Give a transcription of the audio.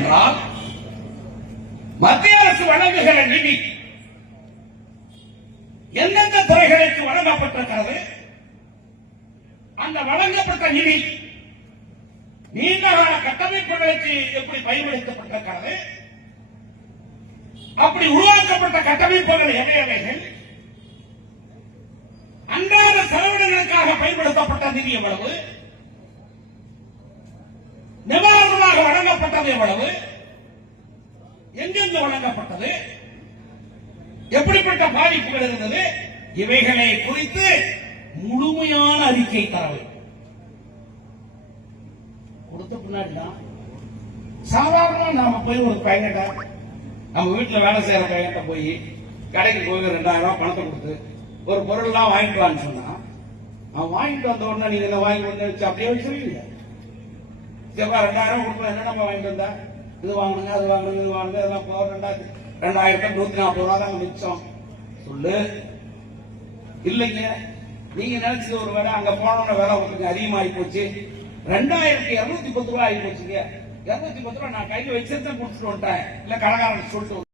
என்னவென்றால் மத்திய அரசு வழங்குகிற நிதி எந்தெந்த துறைகளுக்கு வழங்கப்பட்டிருக்கிறது, அந்த வழங்கப்பட்ட நிதி நீண்டகால கட்டமைப்புகளுக்கு எப்படி பயன்படுத்தப்பட்டிருக்கிறது, அப்படி உருவாக்கப்பட்ட கட்டமைப்புகள் எவைகள், அன்றாட செலவினங்களுக்காக பயன்படுத்தப்பட்ட நிதி எவ்வளவு, நிவாரணமாக வழங்கப்பட்டது எவ்வளவு, எங்கெங்கு வழங்கப்பட்டது, எப்படிப்பட்ட பாதிப்புகள் இருந்தது, இவைகளை குறித்து முழுமையான அறிக்கை தரவு கொடுத்த பின்னாடி தான் சாதாரணமா நாம போய் ஒரு பையன்கிட்ட, நம்ம வீட்டுல வேலை செய்யற பையன்கிட்ட போய் கடைக்கு போய் 2000 பணத்தை கொடுத்து ஒரு பொருள் எல்லாம் வாங்கிட்டு வான்னு சொன்னா, அவன் வாங்கிட்டு வந்த உடனே நீங்க என்ன வாங்கி வந்து வச்சு அப்படியே வச்சிருவீங்க. செவ்வா 2000 கொடுப்போம், என்ன நம்ம வாங்கிட்டு வந்தா, இது வாங்கணுங்க அது வாங்கணுங்க இது வாங்குங்க, அதெல்லாம் போற 2140 ரூபா தாங்க மிச்சம் சொல்லு. இல்லைங்க, நீங்க நினைச்சது ஒரு வேலை, அங்க போனோம்னா வேலை உங்களுக்கு அதிகமாகி போச்சு, 2210 ரூபாய் ஆகி போச்சுங்க. 210 ரூபாய் நான் கையில வச்சிருந்தேன் கொடுத்துட்டு வந்துட்டேன், இல்ல கடைக்காரன் சொல்லிட்டு